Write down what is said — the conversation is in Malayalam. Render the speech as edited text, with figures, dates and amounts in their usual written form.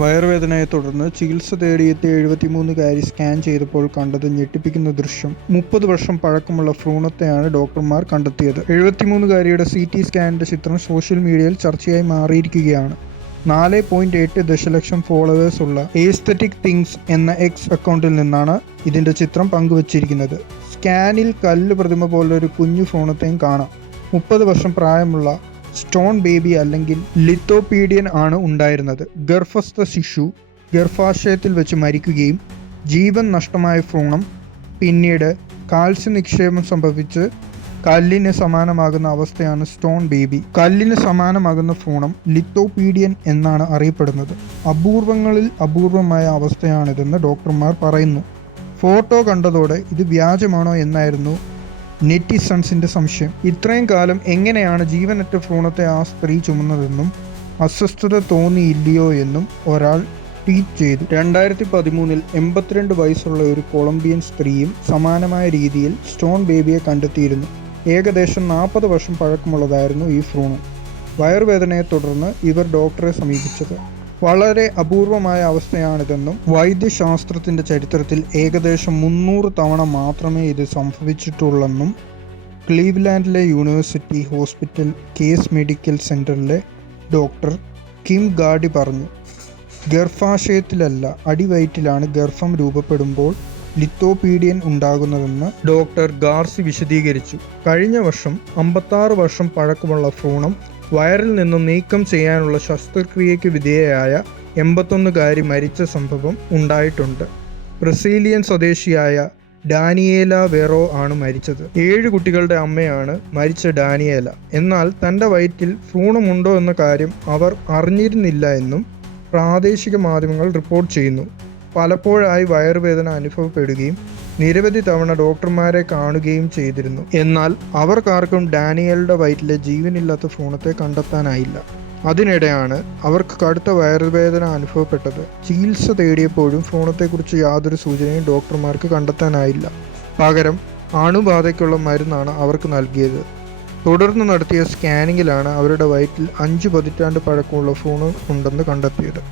വയറുവേദനയെ തുടർന്ന് ചികിത്സ തേടിയെത്തിയ 73-കാരി സ്കാൻ ചെയ്തപ്പോൾ കണ്ടത് ഞെട്ടിപ്പിക്കുന്ന ദൃശ്യം. 30 വർഷം പഴക്കമുള്ള ഭ്രൂണത്തെയാണ് ഡോക്ടർമാർ കണ്ടെത്തിയത്. 73-കാരിയുടെ CT സ്കാനിന്റെ ചിത്രം സോഷ്യൽ മീഡിയയിൽ ചർച്ചയായി മാറിയിരിക്കുകയാണ്. 4.8 ദശലക്ഷം ഫോളോവേഴ്സ് ഉള്ള എസ്തെറ്റിക് തിങ്സ് എന്ന എക്സ് അക്കൗണ്ടിൽ നിന്നാണ് ഇതിന്റെ ചിത്രം പങ്കുവച്ചിരിക്കുന്നത്. സ്കാനിൽ കല്ല് പ്രതിമ പോലൊരു കുഞ്ഞു ഭ്രൂണത്തെയും കാണാം. 30 വർഷം പ്രായമുള്ള സ്റ്റോൺ ബേബി അല്ലെങ്കിൽ ലിത്തോപീഡിയൻ ആണ് ഉണ്ടായിരുന്നത്. ഗർഭസ്ഥ ശിശു ഗർഭാശയത്തിൽ വെച്ച് മരിക്കുകയും ജീവൻ നഷ്ടമായ ഭ്രൂണം പിന്നീട് കാൽസ്യം നിക്ഷേപം സംഭവിച്ച് കല്ലിന് സമാനമാകുന്ന അവസ്ഥയാണ് സ്റ്റോൺ ബേബി. കല്ലിന് സമാനമാകുന്ന ഭ്രൂണം ലിത്തോപീഡിയൻ എന്നാണ് അറിയപ്പെടുന്നത്. അപൂർവങ്ങളിൽ അപൂർവമായ അവസ്ഥയാണിതെന്ന് ഡോക്ടർമാർ പറയുന്നു. ഫോട്ടോ കണ്ടതോടെ ഇത് വ്യാജമാണോ എന്നായിരുന്നു നെറ്റിസൺസിന്റെ സംശയം. ഇത്രയും കാലം എങ്ങനെയാണ് ജീവനറ്റ ഭ്രൂണത്തെ ആ സ്ത്രീ ചുമന്നതെന്നും അസ്വസ്ഥത തോന്നിയില്ലയോ എന്നും ഒരാൾ ട്വീറ്റ് ചെയ്തു. 2013 82 വയസ്സുള്ള ഒരു കൊളംബിയൻ സ്ത്രീയും സമാനമായ രീതിയിൽ സ്റ്റോൺ ബേബിയെ കണ്ടെത്തിയിരുന്നു. ഏകദേശം 40 വർഷം പഴക്കമുള്ളതായിരുന്നു ഈ ഭ്രൂണം. വയറുവേദനയെ തുടർന്ന് ഇവർ ഡോക്ടറെ സമീപിച്ചത്. വളരെ അപൂർവമായ അവസ്ഥയാണിതെന്നും വൈദ്യശാസ്ത്രത്തിന്റെ ചരിത്രത്തിൽ ഏകദേശം 300 തവണ മാത്രമേ ഇത് സംഭവിച്ചിട്ടുള്ളെന്നും ക്ലീവ്ലാൻഡിലെ യൂണിവേഴ്സിറ്റി ഹോസ്പിറ്റൽ കേസ് മെഡിക്കൽ സെന്ററിലെ ഡോക്ടർ കിം ഗാഡി പറഞ്ഞു. ഗർഭാശയത്തിലല്ല, അടിവയറ്റിലാണ് ഗർഭം രൂപപ്പെടുമ്പോൾ ലിത്തോപീഡിയൻ ഉണ്ടാകുന്നതെന്ന് ഡോക്ടർ ഗാർസി വിശദീകരിച്ചു. കഴിഞ്ഞ വർഷം 56 വർഷം പഴക്കമുള്ള ഭ്രൂണം വയറിൽ നിന്നും നീക്കം ചെയ്യാനുള്ള ശസ്ത്രക്രിയയ്ക്ക് വിധേയയായ 81-കാരി മരിച്ച സംഭവം ഉണ്ടായിട്ടുണ്ട്. ബ്രസീലിയൻ സ്വദേശിയായ ഡാനിയേല വെറോ ആണ് മരിച്ചത്. 7 കുട്ടികളുടെ അമ്മയാണ് മരിച്ച ഡാനിയേല. എന്നാൽ തൻ്റെ വയറ്റിൽ ഭ്രൂണമുണ്ടോ എന്ന കാര്യം അവർ അറിഞ്ഞിരുന്നില്ല എന്നും പ്രാദേശിക മാധ്യമങ്ങൾ റിപ്പോർട്ട് ചെയ്യുന്നു. പലപ്പോഴായി വയറുവേദന അനുഭവപ്പെടുകയും നിരവധി തവണ ഡോക്ടർമാരെ കാണുകയും ചെയ്തിരുന്നു. എന്നാൽ അവർക്കാർക്കും ഡാനിയലുടെ വയറ്റിലെ ജീവനില്ലാത്ത ഭ്രൂണത്തെ കണ്ടെത്താനായില്ല. അതിനിടെയാണ് അവർക്ക് കടുത്ത വയറുവേദന അനുഭവപ്പെട്ടത്. ചികിത്സ തേടിയപ്പോഴും ഭ്രൂണത്തെക്കുറിച്ച് യാതൊരു സൂചനയും ഡോക്ടർമാർക്ക് കണ്ടെത്താനായില്ല. പകരം അണുബാധയ്ക്കുള്ള മരുന്നാണ് അവർക്ക് നൽകിയത്. തുടർന്ന് നടത്തിയ സ്കാനിങ്ങിലാണ് അവരുടെ വയറ്റിൽ 5 പതിറ്റാണ്ട് പഴക്കമുള്ള ഭ്രൂണം ഉണ്ടെന്ന് കണ്ടെത്തിയത്.